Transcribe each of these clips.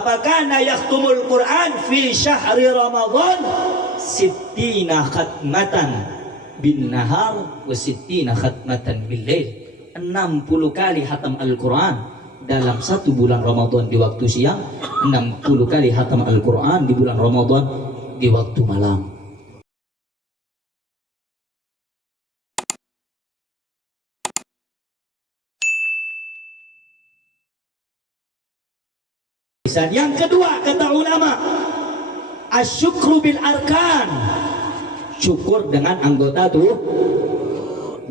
apakah yakhtumul Quran fi syahri Ramadan sittina khatmatan bin nahar wa sittina khatmatan bil lail. 60 kali hatam Al-Quran dalam satu bulan Ramadan di waktu siang, 60 kali hatam Al-Quran di bulan Ramadan di waktu malam. Yang kedua, kata ulama, asyukru bil arkan, syukur dengan anggota tubuh.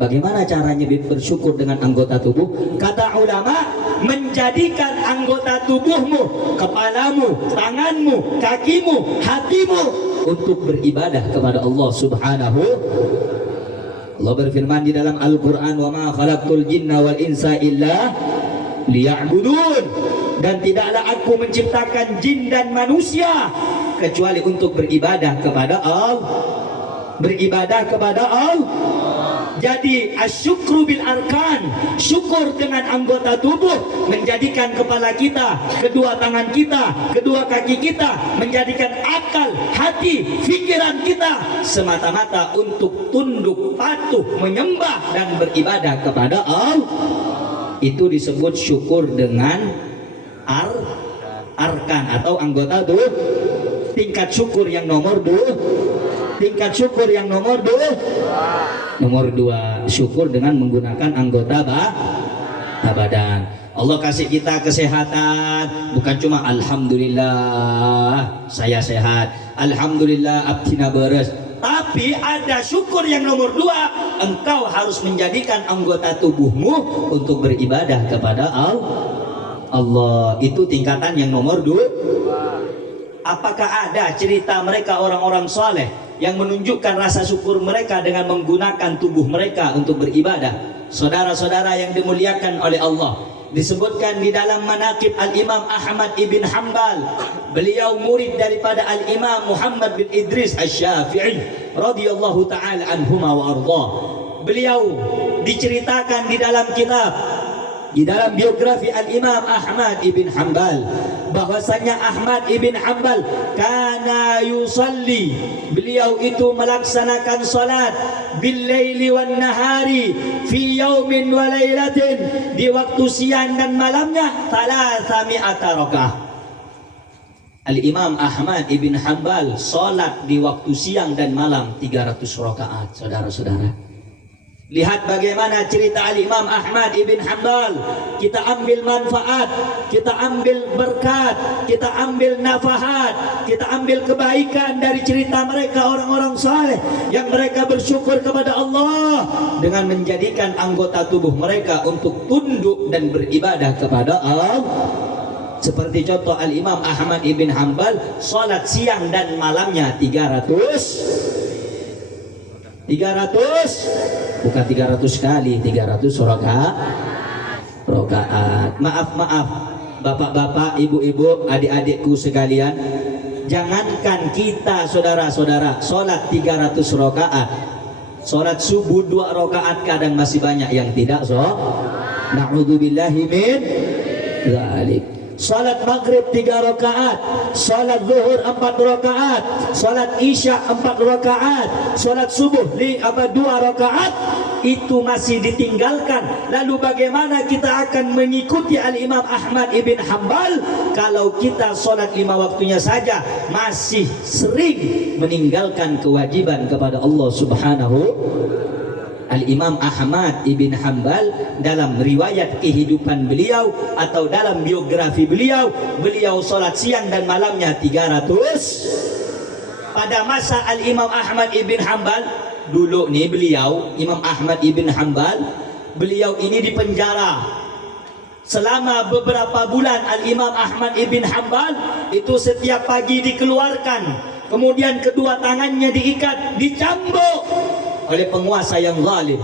Bagaimana caranya bersyukur dengan anggota tubuh? Kata ulama, menjadikan anggota tubuhmu, kepalamu, tanganmu, kakimu, hatimu untuk beribadah kepada Allah Subhanahu. Allah berfirman di dalam Al-Quran, wa ma khalaqtul jinna wal insa illa liya'budun, dan tidaklah aku menciptakan jin dan manusia kecuali untuk beribadah kepada Allah. Beribadah kepada Allah. Jadi asyukru bil arkan, syukur dengan anggota tubuh, menjadikan kepala kita, kedua tangan kita, kedua kaki kita, menjadikan akal, hati, pikiran kita semata-mata untuk tunduk, patuh, menyembah dan beribadah kepada Allah. Itu disebut syukur dengan arkan atau anggota tubuh. Tingkat syukur yang nomor 2. Tingkat syukur yang nomor 2. Nomor 2, syukur dengan menggunakan anggota badan. Allah kasih kita kesehatan, bukan cuma alhamdulillah saya sehat, alhamdulillah abdina beres. Tapi ada syukur yang nomor 2, engkau harus menjadikan anggota tubuhmu untuk beribadah kepada Allah. Itu tingkatan yang nomor 2. Apakah ada cerita mereka orang-orang soleh yang menunjukkan rasa syukur mereka dengan menggunakan tubuh mereka untuk beribadah? Saudara-saudara yang dimuliakan oleh Allah, disebutkan di dalam manaqib Al-Imam Ahmad ibn Hanbal, beliau murid daripada Al-Imam Muhammad bin Idris Asy-Syafi'i radhiyallahu ta'ala anhuma wa ardhah. Beliau diceritakan di dalam kitab, di dalam biografi Al-Imam Ahmad ibn Hanbal, bahwasanya Ahmad ibn Hanbal kana yusalli, beliau itu melaksanakan salat bil laili wan nahari fi yaumin wa lailatin, di waktu siang dan malamnya 300 rakaat. Al-Imam Ahmad ibn Hanbal salat di waktu siang dan malam 300 rakaat. Saudara-saudara, lihat bagaimana cerita Al-Imam Ahmad ibn Hanbal. Kita ambil manfaat, kita ambil berkat, kita ambil nafahat, kita ambil kebaikan dari cerita mereka, orang-orang saleh yang mereka bersyukur kepada Allah dengan menjadikan anggota tubuh mereka untuk tunduk dan beribadah kepada Allah. Seperti contoh Al-Imam Ahmad ibn Hanbal, salat siang dan malamnya 300, bukan 300 kali, 300 rakaat. Maaf, bapak-bapak, ibu-ibu, adik-adikku sekalian, jangankan kita saudara-saudara sholat 300 rakaat, sholat subuh 2 rakaat kadang masih banyak yang tidak. Na'udzubillahi min dzalik. Salat maghrib 3 rakaat, salat zuhur 4 rakaat, salat isya 4 rakaat, salat subuh 2 rakaat, itu masih ditinggalkan. Lalu bagaimana kita akan mengikuti Al-Imam Ahmad ibn Hanbal kalau kita salat 5 waktunya saja masih sering meninggalkan kewajiban kepada Allah Subhanahu. Al-Imam Ahmad ibn Hanbal dalam riwayat kehidupan beliau atau dalam biografi beliau, beliau sholat siang dan malamnya 300. Pada masa Al-Imam Ahmad ibn Hanbal dulu nih, beliau Imam Ahmad ibn Hanbal, beliau ini dipenjara selama beberapa bulan. Al-Imam Ahmad ibn Hanbal itu setiap pagi dikeluarkan, kemudian kedua tangannya diikat, dicambuk oleh penguasa yang zalim.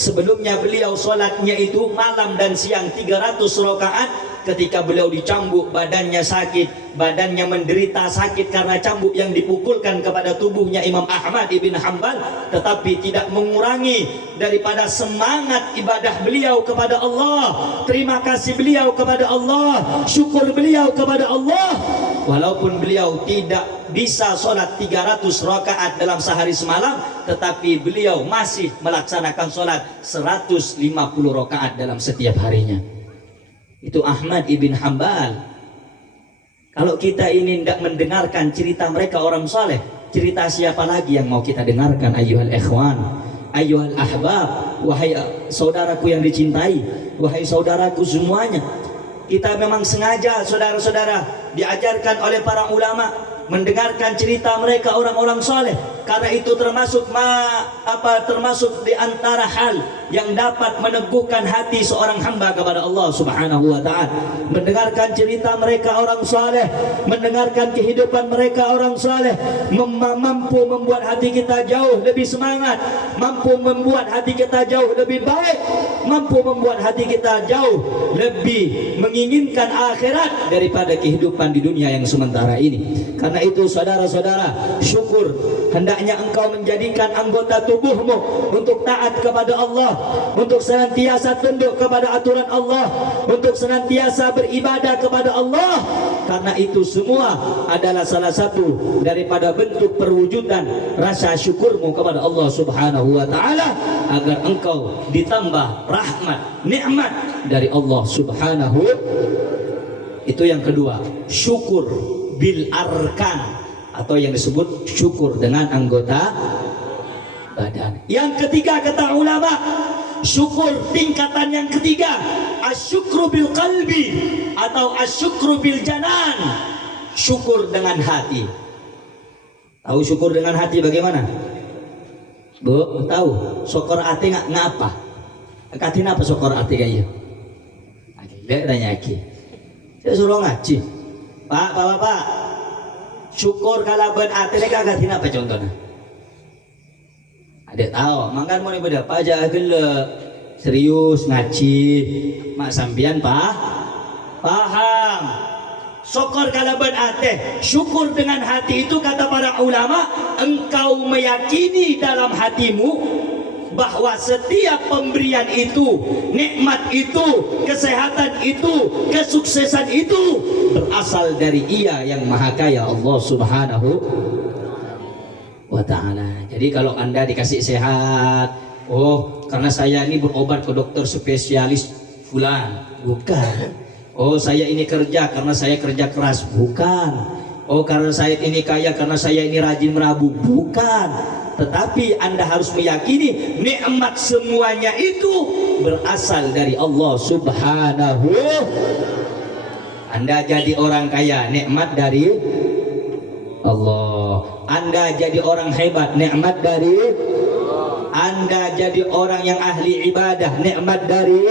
Sebelumnya beliau sholatnya itu malam dan siang 300 rakaat, ketika beliau dicambuk, badannya sakit, badannya menderita sakit karena cambuk yang dipukulkan kepada tubuhnya Imam Ahmad ibn Hanbal, tetapi tidak mengurangi daripada semangat ibadah beliau kepada Allah, terima kasih beliau kepada Allah, syukur beliau kepada Allah. Walaupun beliau tidak bisa sholat 300 rakaat dalam sehari semalam, tetapi beliau masih melaksanakan sholat 150 rakaat dalam setiap harinya. Itu Ahmad ibn Hanbal. Kalau kita ini tidak mendengarkan cerita mereka orang saleh, cerita siapa lagi yang mau kita dengarkan? Ayyuhal ikhwan, ayyuhal ahbab, wahai saudaraku yang dicintai, wahai saudaraku semuanya. Kita memang sengaja, saudara-saudara, diajarkan oleh para ulama mendengarkan cerita mereka orang-orang soleh, karena itu termasuk termasuk di antara hal yang dapat meneguhkan hati seorang hamba kepada Allah Subhanahu wa taala. Mendengarkan cerita mereka orang soleh, mendengarkan kehidupan mereka orang soleh, mampu membuat hati kita jauh lebih semangat, mampu membuat hati kita jauh lebih baik, mampu membuat hati kita jauh lebih menginginkan akhirat daripada kehidupan di dunia yang sementara ini. Karena itu saudara-saudara, syukur hendaknya engkau menjadikan anggota tubuhmu untuk taat kepada Allah, untuk senantiasa tunduk kepada aturan Allah, untuk senantiasa beribadah kepada Allah. Karena itu semua adalah salah satu daripada bentuk perwujudan rasa syukurmu kepada Allah Subhanahu wa taala, agar engkau ditambah rahmat, nikmat dari Allah Subhanahu. Itu yang kedua, syukur bil arkan, atau yang disebut syukur dengan anggota badan. Yang ketiga kata ulama, syukur tingkatan yang ketiga, asyukru bil qalbi atau asyukru bil janan, syukur dengan hati. Tahu syukur dengan hati bagaimana? Bu, tahu? Syukur hati ngapa? Katin apa syukur hati kayak? Ada tanya lagi. Saya suruh ngaji. Pak, syukur kalau ben atene kagak apa contohnya? Ada tahu, mangkan mau ibadah pajak gele serius ngaji, mak sambian paham. Syukur kalau ben ate, syukur dengan hati itu kata para ulama, engkau meyakini dalam hatimu bahwa setiap pemberian itu, nikmat itu, kesehatan itu, kesuksesan itu berasal dari Ia yang Maha Kaya, Allah Subhanahu wa ta'ala. Jadi kalau Anda dikasih sehat, oh karena saya ini berobat ke dokter spesialis fulan, bukan. Oh saya ini kerja karena saya kerja keras, bukan. Oh karena saya ini kaya karena saya ini rajin merabu, bukan. Tetapi Anda harus meyakini nikmat semuanya itu berasal dari Allah Subhanahu. Anda jadi orang kaya, nikmat dari Allah. Anda jadi orang hebat, nikmat dari Anda. Jadi orang yang ahli ibadah, nikmat dari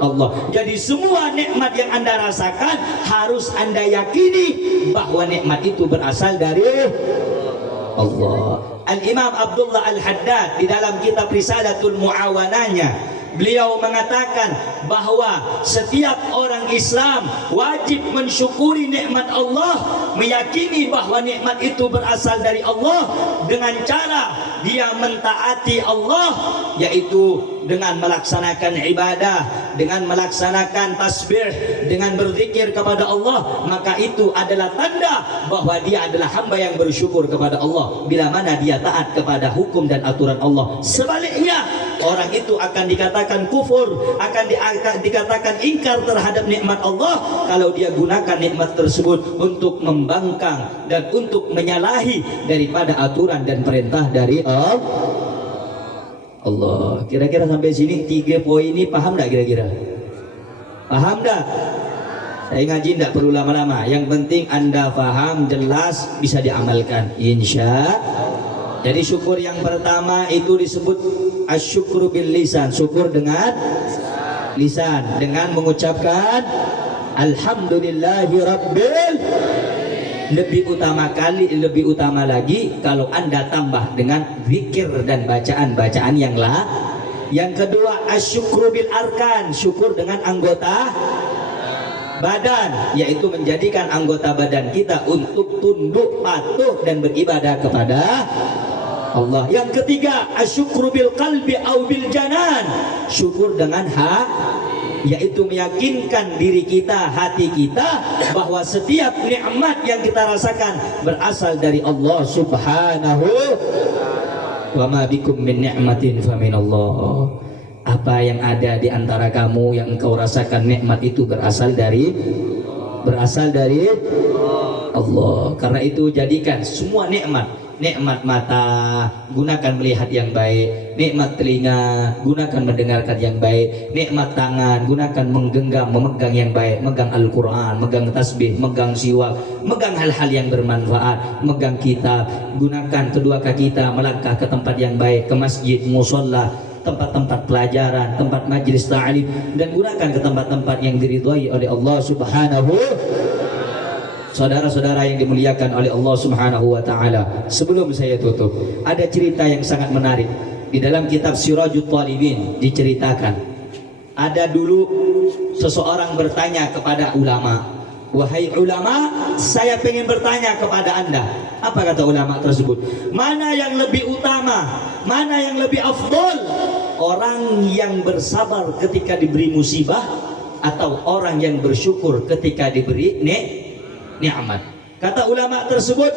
Allah. Jadi semua nikmat yang Anda rasakan harus Anda yakini bahwa nikmat itu berasal dari Allah. Al-Imam Abdullah Al-Haddad di dalam kitab Risalatul Muawananya, beliau mengatakan bahwa setiap orang Islam wajib mensyukuri nikmat Allah, meyakini bahwa nikmat itu berasal dari Allah dengan cara dia mentaati Allah, yaitu dengan melaksanakan ibadah, dengan melaksanakan tasbih, dengan berzikir kepada Allah. Maka itu adalah tanda bahwa dia adalah hamba yang bersyukur kepada Allah bila mana dia taat kepada hukum dan aturan Allah. Sebaliknya, orang itu akan dikatakan kufur, akan dikatakan ingkar terhadap nikmat Allah kalau dia gunakan nikmat tersebut untuk membangkang dan untuk menyalahi daripada aturan dan perintah dari Allah. Kira-kira sampai sini 3 poin ini paham enggak kira-kira? Paham enggak? Saya ngaji enggak perlu lama-lama. Yang penting Anda paham, jelas, bisa diamalkan, insya. Jadi syukur yang pertama itu disebut asyukru bil lisan, syukur dengan lisan, dengan mengucapkan alhamdulillahi rabbil. Lebih utama lagi kalau Anda tambah dengan zikir dan bacaan-bacaan yang lah. Yang kedua asyukru bil arkan, syukur dengan anggota badan, yaitu menjadikan anggota badan kita untuk tunduk, patuh dan beribadah kepada Allah. Yang ketiga, asyukru bil qalbi au bil janan, syukur dengan yaitu meyakinkan diri kita, hati kita, bahwa setiap nikmat yang kita rasakan berasal dari Allah Subhanahu wa ma bikum min ni'matin fa min Allah. Apa yang ada di antara kamu yang engkau rasakan nikmat itu berasal dari Allah. Karena itu jadikan semua nikmat mata gunakan melihat yang baik, nikmat telinga gunakan mendengarkan yang baik, nikmat tangan gunakan menggenggam memegang yang baik, megang Al-Quran, megang tasbih, megang siwak, megang hal-hal yang bermanfaat, megang kitab. Gunakan kedua kaki kita melangkah ke tempat yang baik, ke masjid, musholla, tempat-tempat pelajaran, tempat majlis ta'lim, dan gunakan ke tempat-tempat yang diridhai oleh Allah Subhanahu. Saudara-saudara yang dimuliakan oleh Allah Subhanahu wa taala, sebelum saya tutup, ada cerita yang sangat menarik di dalam kitab Sirajut Talibin. Diceritakan ada dulu seseorang bertanya kepada ulama, "Wahai ulama, saya ingin bertanya kepada Anda." Apa kata ulama tersebut? "Mana yang lebih utama, mana yang lebih afdol? Orang yang bersabar ketika diberi musibah atau orang yang bersyukur ketika diberi nikmat?" Kata ulama tersebut,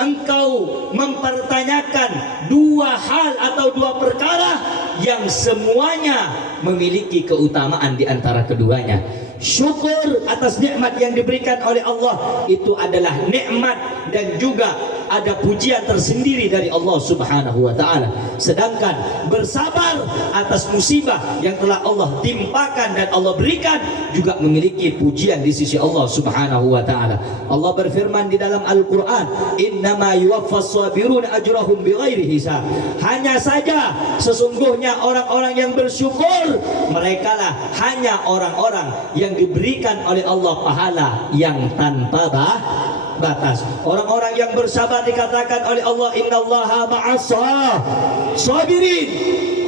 engkau mempertanyakan dua hal atau dua perkara yang semuanya memiliki keutamaan di antara keduanya. Syukur atas nikmat yang diberikan oleh Allah, itu adalah nikmat dan juga ada pujian tersendiri dari Allah Subhanahu wa taala. Sedangkan bersabar atas musibah yang telah Allah timpakan dan Allah berikan juga memiliki pujian di sisi Allah Subhanahu wa taala. Allah berfirman di dalam Al-Qur'an, "Innama yuwaffas sabiruna ajrahum bighairi hisab." Hanya saja sesungguhnya orang-orang yang bersyukur, merekalah hanya orang-orang yang diberikan oleh Allah pahala yang tanpa batas. Orang-orang yang bersabar dikatakan oleh Allah, "Innallaha ma'as sabirin."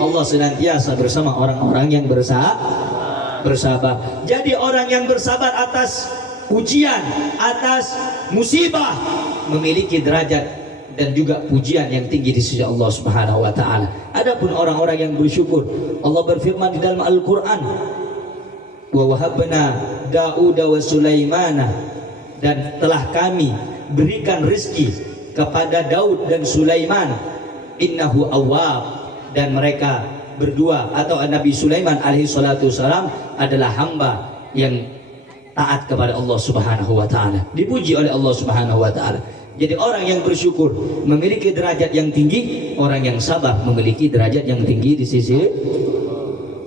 Allah senantiasa bersama orang-orang yang bersabar. Jadi orang yang bersabar atas ujian, atas musibah, memiliki derajat dan juga pujian yang tinggi di sisi Allah Subhanahu wa taala. Adapun orang-orang yang bersyukur, Allah berfirman di dalam Al-Qur'an, "Wa wahabna Dauda wa Sulaimana," dan telah kami berikan rezeki kepada Daud dan Sulaiman, "innahu awwab," dan mereka berdua atau Nabi Sulaiman alaihi salatu wasalam adalah hamba yang taat kepada Allah Subhanahu wa taala, dipuji oleh Allah Subhanahu wa taala. Jadi orang yang bersyukur memiliki derajat yang tinggi, orang yang sabar memiliki derajat yang tinggi di sisi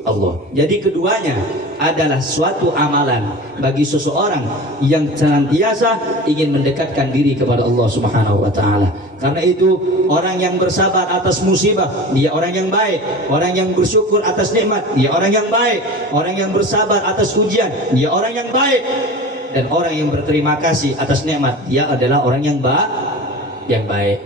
Allah. Jadi keduanya adalah suatu amalan bagi seseorang yang senantiasa ingin mendekatkan diri kepada Allah Subhanahu wa taala. Karena itu orang yang bersabar atas musibah, dia orang yang baik. Orang yang bersyukur atas nikmat, dia orang yang baik. Orang yang bersabar atas ujian, dia orang yang baik. Dan orang yang berterima kasih atas nikmat, dia adalah orang yang baik.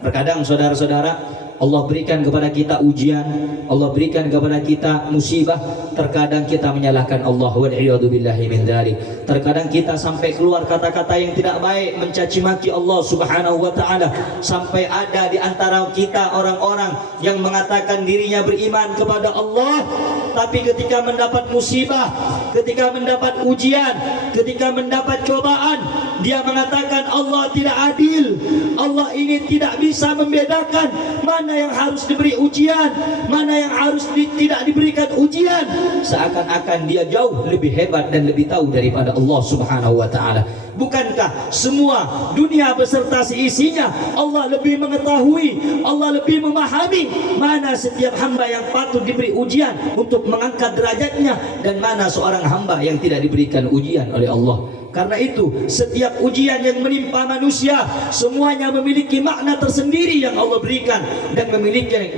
Terkadang saudara-saudara, Allah berikan kepada kita ujian, Allah berikan kepada kita musibah, terkadang kita menyalahkan Allah, wal-'iyadu billahi min dzalik. Terkadang kita sampai keluar kata-kata yang tidak baik, mencaci maki Allah Subhanahu wa taala. Sampai ada di antara kita orang-orang yang mengatakan dirinya beriman kepada Allah, tapi ketika mendapat musibah, ketika mendapat ujian, ketika mendapat cobaan, dia mengatakan Allah tidak adil, Allah ini tidak bisa membedakan mana yang harus diberi ujian, mana yang harus tidak diberikan ujian. Seakan-akan dia jauh lebih hebat dan lebih tahu daripada Allah Subhanahu wa taala. Bukankah semua dunia beserta seisinya Allah lebih mengetahui, Allah lebih memahami mana setiap hamba yang patut diberi ujian untuk mengangkat derajatnya, dan mana seorang hamba yang tidak diberikan ujian oleh Allah. Karena itu setiap ujian yang menimpa manusia semuanya memiliki makna tersendiri yang Allah berikan dan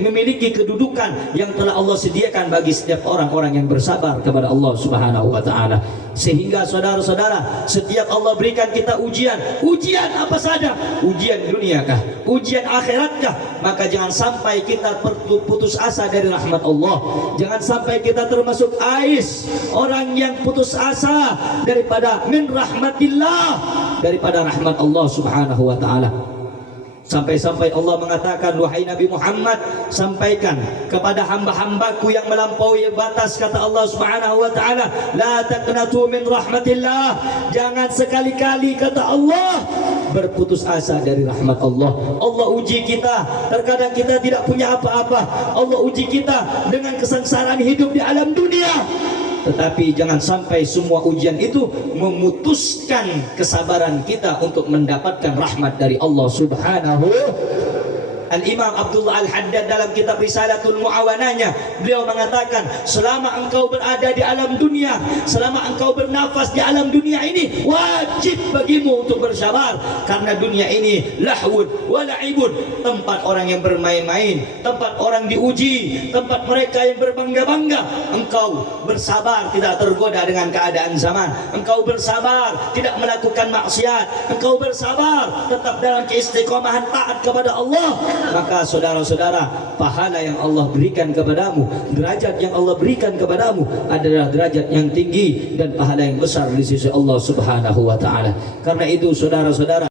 memiliki kedudukan yang telah Allah sediakan bagi setiap orang-orang yang bersabar kepada Allah Subhanahu wa taala. Sehingga saudara-saudara, setiap Allah berikan kita ujian apa saja, ujian dunia kah, ujian akhirat kah, maka jangan sampai kita putus asa dari rahmat Allah. Jangan sampai kita termasuk orang yang putus asa daripada min rahmatillah, daripada rahmat Allah Subhanahu wa taala. Sampai-sampai Allah mengatakan, wahai Nabi Muhammad, sampaikan kepada hamba-hambaku yang melampaui batas, kata Allah Subhanahu wa taala, la taqnatu min rahmatillah, jangan sekali-kali, kata Allah, berputus asa dari rahmat Allah. Allah uji kita, terkadang kita tidak punya apa-apa. Allah uji kita dengan kesengsaraan hidup di alam dunia. Tetapi jangan sampai semua ujian itu memutuskan kesabaran kita untuk mendapatkan rahmat dari Allah Subhanahu. Al-Imam Abdullah Al-Haddad dalam kitab Risalatul Mu'awananya, beliau mengatakan, selama engkau berada di alam dunia, selama engkau bernafas di alam dunia ini, wajib bagimu untuk bersabar. Karena dunia ini lahwun wa la'ibun, tempat orang yang bermain-main, tempat orang diuji, tempat mereka yang berbangga-bangga. Engkau bersabar tidak tergoda dengan keadaan zaman, engkau bersabar tidak melakukan maksiat, engkau bersabar tetap dalam keistiqomahan taat kepada Allah, maka saudara-saudara, pahala yang Allah berikan kepadamu, derajat yang Allah berikan kepadamu adalah derajat yang tinggi dan pahala yang besar di sisi Allah Subhanahu wa taala. Karena itu saudara-saudara,